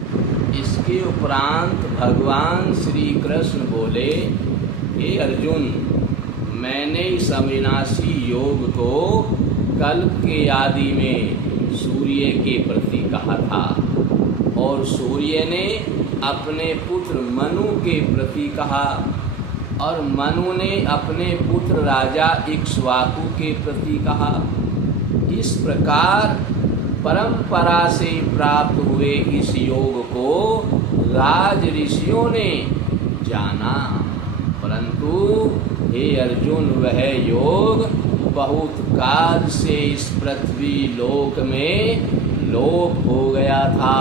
इसके उपरांत भगवान श्री कृष्ण बोले, हे अर्जुन, मैंने इस अविनाशी योग को कल्प के आदि में सूर्य के प्रति कहा था और सूर्य ने अपने पुत्र मनु के प्रति कहा और मनु ने अपने पुत्र राजा इक्ष्वाकु के प्रति कहा। इस प्रकार परंपरा से प्राप्त हुए इस योग को राज ऋषियों ने जाना, परंतु हे अर्जुन, वह योग बहुत काल से इस पृथ्वी लोक में लोप हो गया था।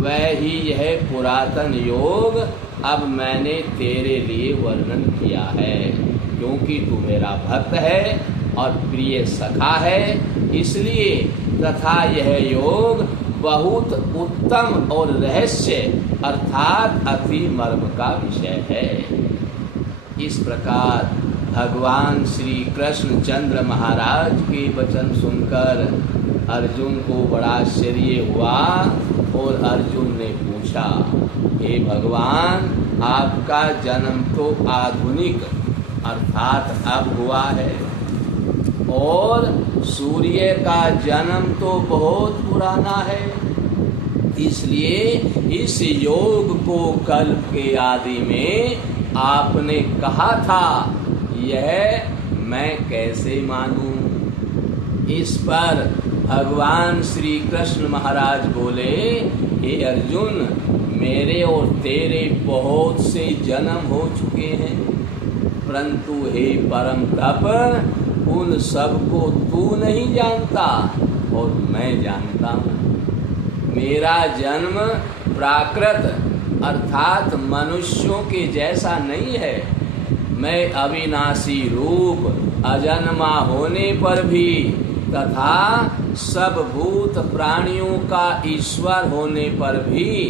वह ही यह पुरातन योग अब मैंने तेरे लिए वर्णन किया है, क्योंकि तू मेरा भक्त है और प्रिय सखा है, इसलिए तथा यह योग बहुत उत्तम और रहस्य अर्थात अति मर्म का विषय है। इस प्रकार भगवान श्री कृष्णचंद्र महाराज के वचन सुनकर अर्जुन को बड़ा आश्चर्य हुआ और अर्जुन ने पूछा, हे भगवान, आपका जन्म तो आधुनिक अर्थात अब हुआ है और सूर्य का जन्म तो बहुत पुराना है, इसलिए इस योग को कल्प के आदि में आपने कहा था, यह मैं कैसे मानूं। इस पर भगवान श्री कृष्ण महाराज बोले, हे अर्जुन, मेरे और तेरे बहुत से जन्म हो चुके हैं, परंतु हे परम तप, उन सब को तू नहीं जानता और मैं जानता हूँ। मेरा जन्म प्राकृत अर्थात मनुष्यों के जैसा नहीं है। मैं अविनाशी रूप अजन्मा होने पर भी तथा सब भूत प्राणियों का ईश्वर होने पर भी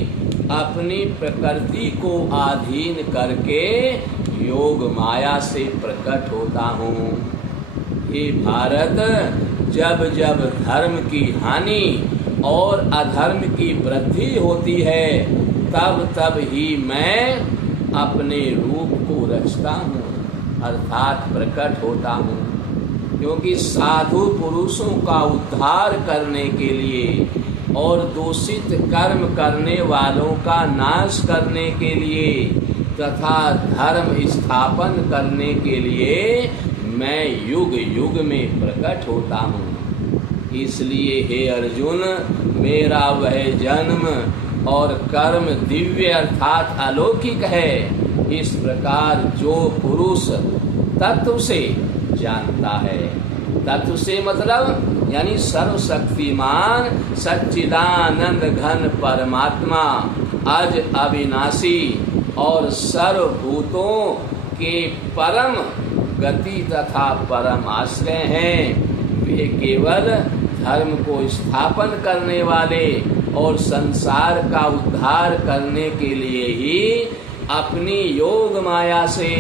अपनी प्रकृति को अधीन करके योग माया से प्रकट होता हूँ। हे भारत, जब जब धर्म की हानि और अधर्म की वृद्धि होती है, तब तब ही मैं अपने रूप को रचता हूँ अर्थात प्रकट होता हूँ, क्योंकि साधु पुरुषों का उद्धार करने के लिए और दूषित कर्म करने वालों का नाश करने के लिए तथा धर्म स्थापन करने के लिए मैं युग युग में प्रकट होता हूँ। इसलिए हे अर्जुन, मेरा वह जन्म और कर्म दिव्य अर्थात अलौकिक है। इस प्रकार जो पुरुष तत्व से जानता है, तत्व से मतलब यानी सर्वशक्तिमान सच्चिदानंद घन परमात्मा अज अविनाशी और सर्वभूतों के परम गति तथा परम आश्रय हैं। वे केवल धर्म को स्थापन करने वाले और संसार का उद्धार करने के लिए ही अपनी योग माया से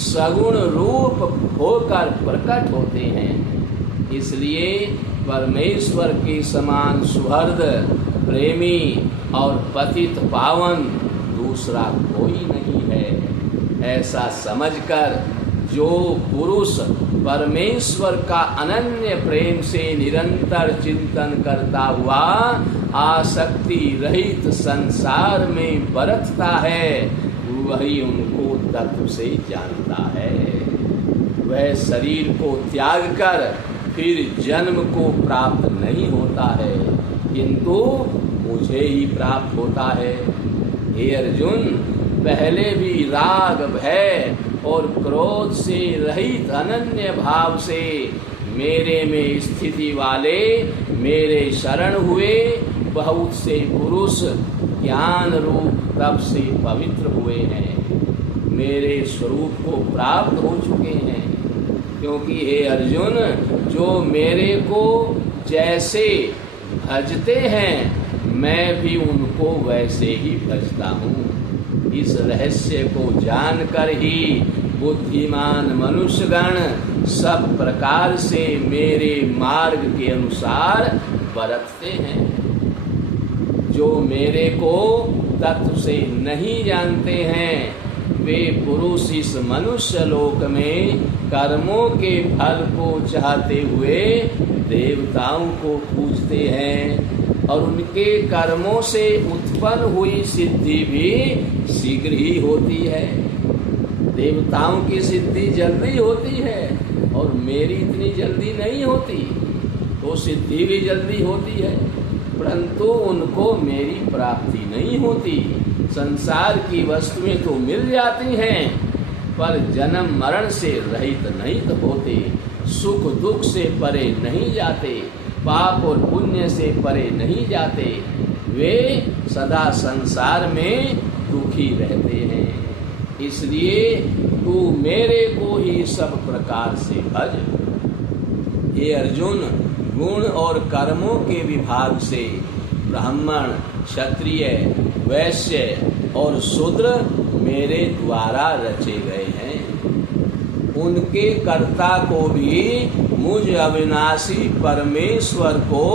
सगुण रूप होकर प्रकट होते हैं। इसलिए परमेश्वर के समान सुहृद, प्रेमी और पतित पावन दूसरा कोई नहीं है। ऐसा समझकर जो पुरुष परमेश्वर का अनन्य प्रेम से निरंतर चिंतन करता हुआ आसक्ति रहित संसार में बरतता है, वही उनको तत्व से जानता है। वह शरीर को त्याग कर फिर जन्म को प्राप्त नहीं होता है, किंतु मुझे ही प्राप्त होता है। हे अर्जुन, पहले भी राग, भय और क्रोध से रहित अनन्य भाव से मेरे में स्थिति वाले मेरे शरण हुए बहुत से पुरुष ज्ञान रूप तप से पवित्र हुए हैं, मेरे स्वरूप को प्राप्त हो चुके हैं। क्योंकि हे अर्जुन, जो मेरे को जैसे भजते हैं, मैं भी उनको वैसे ही भजता हूँ। इस रहस्य को जानकर ही बुद्धिमान मनुष्यगण सब प्रकार से मेरे मार्ग के अनुसार बरतते हैं। जो मेरे को तत्व से नहीं जानते हैं वे पुरुष इस मनुष्य लोक में कर्मों के फल को चाहते हुए देवताओं को पूजते हैं और उनके कर्मों से उत्पन्न हुई सिद्धि भी शीघ्र ही होती है। देवताओं की सिद्धि जल्दी होती है और मेरी इतनी जल्दी नहीं होती, तो सिद्धि भी जल्दी होती है परंतु उनको मेरी प्राप्ति नहीं होती। संसार की वस्तुएं तो मिल जाती हैं पर जन्म मरण से रहित नहीं तो होते, सुख दुख से परे नहीं जाते, पाप और पुण्य से परे नहीं जाते, वे सदा संसार में दुखी रहते हैं। इसलिए तू मेरे को ही सब प्रकार से भज। ये अर्जुन, गुण और कर्मों के विभाग से ब्राह्मण, क्षत्रिय, वैश्य और शूद्र मेरे द्वारा रचे गए हैं। उनके कर्ता को भी मुझ अविनाशी परमेश्वर को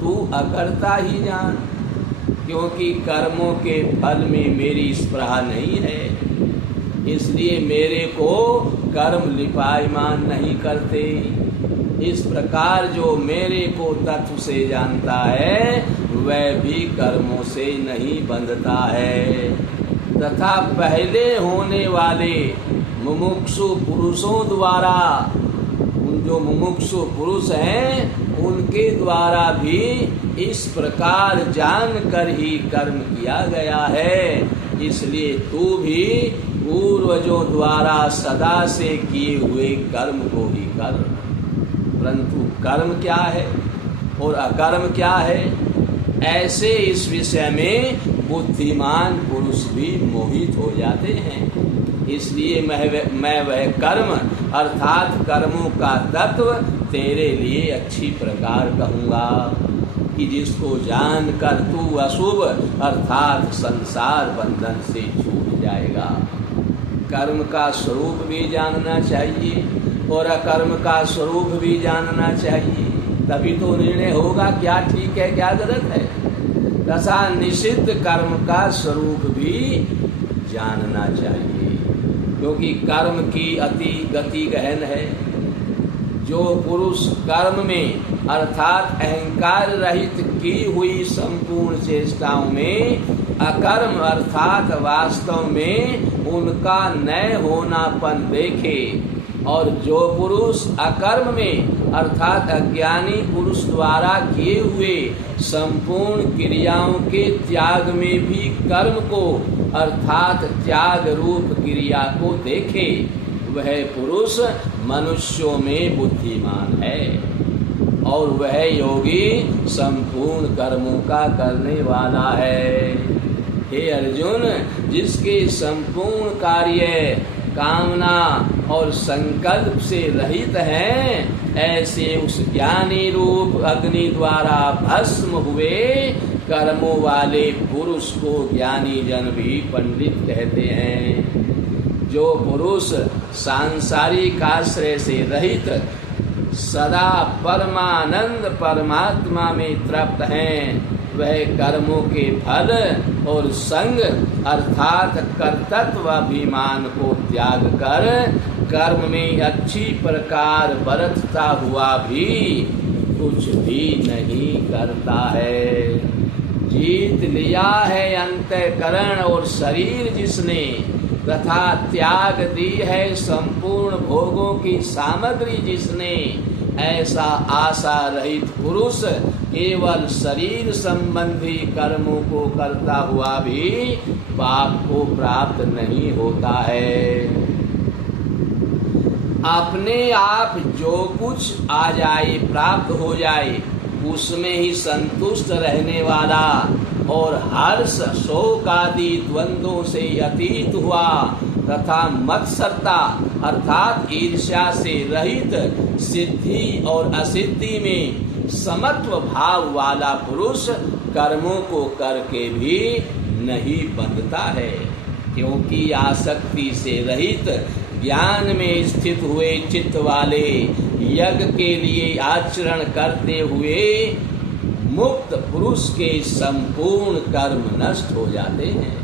तू अकर्ता ही जान, क्योंकि कर्मों के फल में मेरी स्पृहा नहीं है, इसलिए मेरे को कर्म लिपायमान नहीं करते। इस प्रकार जो मेरे को तत्व से जानता है वह भी कर्मों से नहीं बंधता है, तथा पहले होने वाले मुमुक्षु पुरुषों द्वारा, उन जो मुमुक्षु पुरुष हैं उनके द्वारा भी इस प्रकार जानकर ही कर्म किया गया है। इसलिए तू भी पूर्वजों द्वारा सदा से किए हुए कर्म को ही कर। परंतु कर्म क्या है और अकर्म क्या है, ऐसे इस विषय में बुद्धिमान पुरुष भी मोहित हो जाते हैं। इसलिए मैं वह कर्म अर्थात कर्मों का तत्व तेरे लिए अच्छी प्रकार कहूँगा कि जिसको जानकर तू अशुभ अर्थात संसार बंधन से छूट जाएगा। कर्म का स्वरूप भी जानना चाहिए और अकर्म का स्वरूप भी जानना चाहिए, तभी तो निर्णय होगा क्या ठीक है क्या गलत है। तथा निषिद्ध कर्म का स्वरूप भी जानना चाहिए, क्योंकि कर्म की अति गति गहन है। जो पुरुष कर्म में अर्थात अहंकार रहित की हुई संपूर्ण चेष्टाओं में अकर्म अर्थात वास्तव में उनका न होनापन देखे, और जो पुरुष अकर्म में अर्थात अज्ञानी पुरुष द्वारा किए हुए संपूर्ण क्रियाओं के त्याग में भी कर्म को अर्थात त्याग रूप क्रिया को देखे, वह पुरुष मनुष्यों में बुद्धिमान है और वह योगी संपूर्ण कर्मों का करने वाला है। हे अर्जुन, जिसके संपूर्ण कार्य कामना और संकल्प से रहित हैं, ऐसे उस ज्ञानी रूप अग्नि द्वारा भस्म हुए कर्मों वाले पुरुष को ज्ञानी जन भी पंडित कहते हैं। जो पुरुष सांसारिक आश्रय से रहित सदा परमानंद परमात्मा में तृप्त हैं, वह कर्मों के फल और संग अर्थात कर्तृत्व अभिमान को त्याग कर कर्म में अच्छी प्रकार बरतता हुआ भी कुछ भी नहीं करता है। जीत लिया है अंतःकरण और शरीर जिसने, तथा त्याग दी है संपूर्ण भोगों की सामग्री जिसने, ऐसा आशा रहित पुरुष केवल शरीर संबंधी कर्मों को करता हुआ भी पाप को प्राप्त नहीं होता है। अपने आप जो कुछ आ जाए प्राप्त हो जाए उसमें ही संतुष्ट रहने वाला और हर्ष शोक आदि द्वंद्वों से अतीत हुआ तथा मत्सरता अर्थात ईर्ष्या से रहित सिद्धि और असिद्धि में समत्व भाव वाला पुरुष कर्मों को करके भी नहीं बंधता है, क्योंकि आसक्ति से रहित ज्ञान में स्थित हुए चित्त वाले यज्ञ के लिए आचरण करते हुए मुक्त पुरुष के संपूर्ण कर्म नष्ट हो जाते हैं।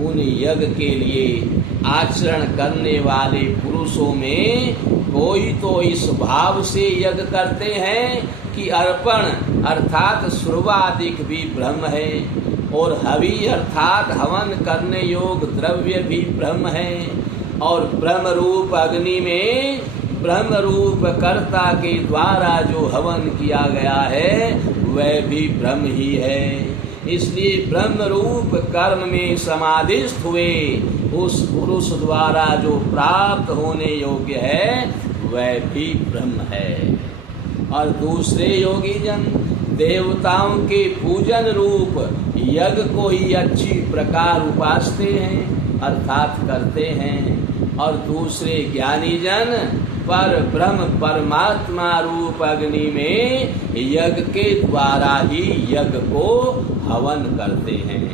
उन यज्ञ के लिए आचरण करने वाले पुरुषों में कोई तो इस भाव से यज्ञ करते हैं कि अर्पण अर्थात श्रुवादिक भी ब्रह्म है, और हवि अर्थात हवन करने योग द्रव्य भी ब्रह्म है, और ब्रह्म रूप अग्नि में ब्रह्म रूप कर्ता के द्वारा जो हवन किया गया है वह भी ब्रह्म ही है। इसलिए ब्रह्म रूप कर्म में समाधिस्थ हुए उस पुरुष द्वारा जो प्राप्त होने योग्य है वह भी ब्रह्म है। और दूसरे योगी जन देवताओं के पूजन रूप यज्ञ को ही अच्छी प्रकार उपासते हैं अर्थात करते हैं, और दूसरे ज्ञानी जन पर ब्रह्म परमात्मा रूप अग्नि में यज्ञ के द्वारा ही यज्ञ को हवन करते हैं।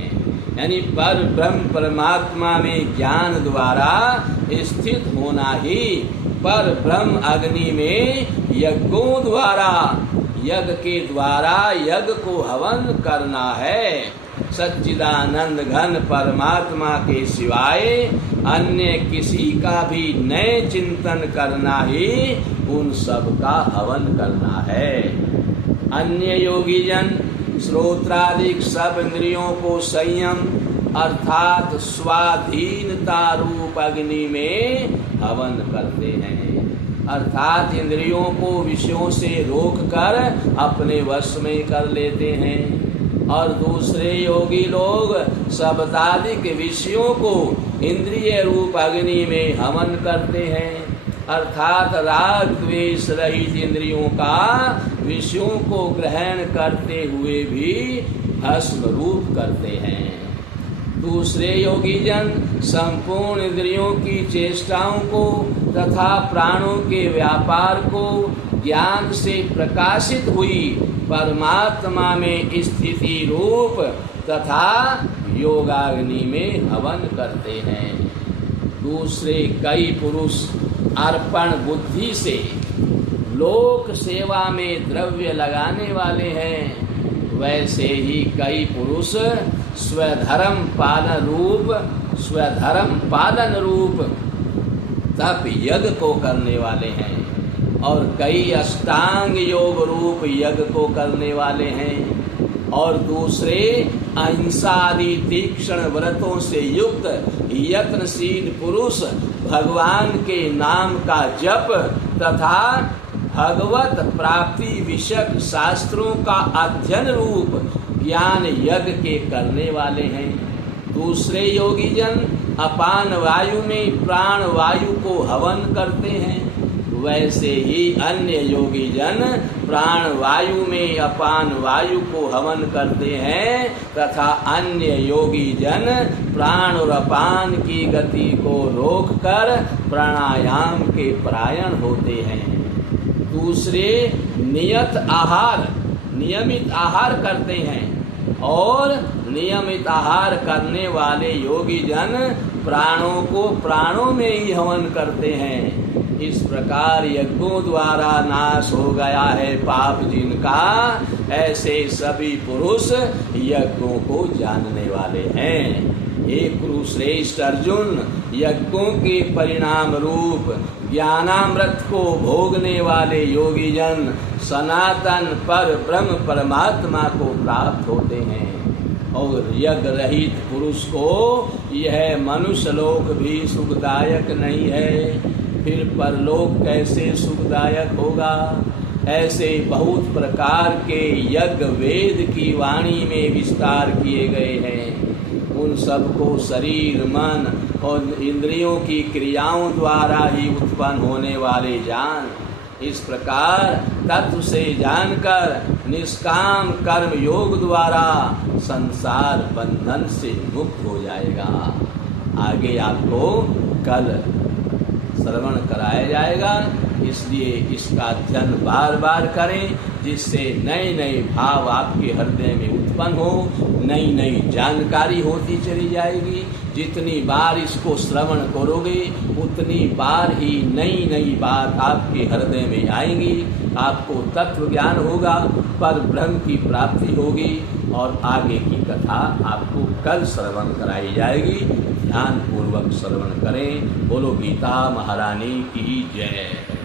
यानी पर ब्रह्म परमात्मा में ज्ञान द्वारा स्थित होना ही पर ब्रह्म अग्नि में यज्ञों द्वारा यज्ञ के द्वारा यज्ञ को हवन करना है। सच्चिदानंद घन परमात्मा के सिवाय अन्य किसी का भी नए चिंतन करना ही उन सब का हवन करना है। अन्य योगी जन श्रोत्रादिक सब इंद्रियों को संयम अर्थात स्वाधीनता रूप अग्नि में हवन करते हैं, अर्थात इंद्रियों को विषयों से रोक कर अपने वश में कर लेते हैं। और दूसरे योगी लोग शब्दादिक विषयों को इंद्रिय रूप अग्नि में हवन करते हैं, अर्थात राग द्वेष रहित इंद्रियों का विषयों को ग्रहण करते हुए भी भस्म रूप करते हैं। दूसरे योगी जन संपूर्ण इंद्रियों की चेष्टाओं को तथा प्राणों के व्यापार को ज्ञान से प्रकाशित हुई परमात्मा में स्थिति रूप तथा योगाग्नि में हवन करते हैं। दूसरे कई पुरुष अर्पण बुद्धि से लोक सेवा में द्रव्य लगाने वाले हैं, वैसे ही कई पुरुष स्वधर्म पालन रूप तप यज्ञ को करने वाले हैं, और कई अष्टांग योग रूप यज्ञ को करने वाले हैं, और दूसरे अहिंसा आदि तीक्ष्ण व्रतों से युक्त यत्नशील पुरुष भगवान के नाम का जप तथा भगवत प्राप्ति विषयक शास्त्रों का अध्ययन रूप ज्ञान यज्ञ के करने वाले हैं। दूसरे योगी जन अपान वायु में प्राण वायु को हवन करते हैं, वैसे ही अन्य योगी जन प्राण वायु में अपान वायु को हवन करते हैं, तथा अन्य योगी जन प्राण और अपान की गति को रोककर प्राणायाम के परायण होते हैं। दूसरे नियमित आहार करते हैं, और नियमित आहार करने वाले योगी जन प्राणों को प्राणों में ही हवन करते हैं। इस प्रकार यज्ञों द्वारा नाश हो गया है पाप जिनका, ऐसे सभी पुरुष यज्ञों को जानने वाले हैं। हे कुरुश्रेष्ठ अर्जुन, यज्ञों के परिणाम रूप ज्ञानामृत को भोगने वाले योगी जन सनातन पर ब्रह्म परमात्मा को प्राप्त होते हैं, और यज्ञ रहित पुरुष को यह मनुष्य लोक भी सुखदायक नहीं है, फिर परलोक कैसे सुखदायक होगा। ऐसे बहुत प्रकार के यज्ञ वेद की वाणी में विस्तार किए गए हैं, उन सबको शरीर मन और इंद्रियों की क्रियाओं द्वारा ही उत्पन्न होने वाले जान। इस प्रकार तत्व से जानकर निष्काम कर्म योग द्वारा संसार बंधन से मुक्त हो जाएगा। आगे आपको कल श्रवण कराया जाएगा, इसलिए इसका अध्ययन बार बार करें, जिससे नए नए भाव आपके हृदय में उत्पन्न हो, नई नई जानकारी होती चली जाएगी। जितनी बार इसको श्रवण करोगे उतनी बार ही नई नई बात आपके हृदय में आएंगी, आपको तत्व ज्ञान होगा, पर ब्रह्म की प्राप्ति होगी और आगे की कथा आपको कल श्रवण कराई जाएगी। ध्यान पूर्वक श्रवण करें। बोलो गीता महारानी की जय।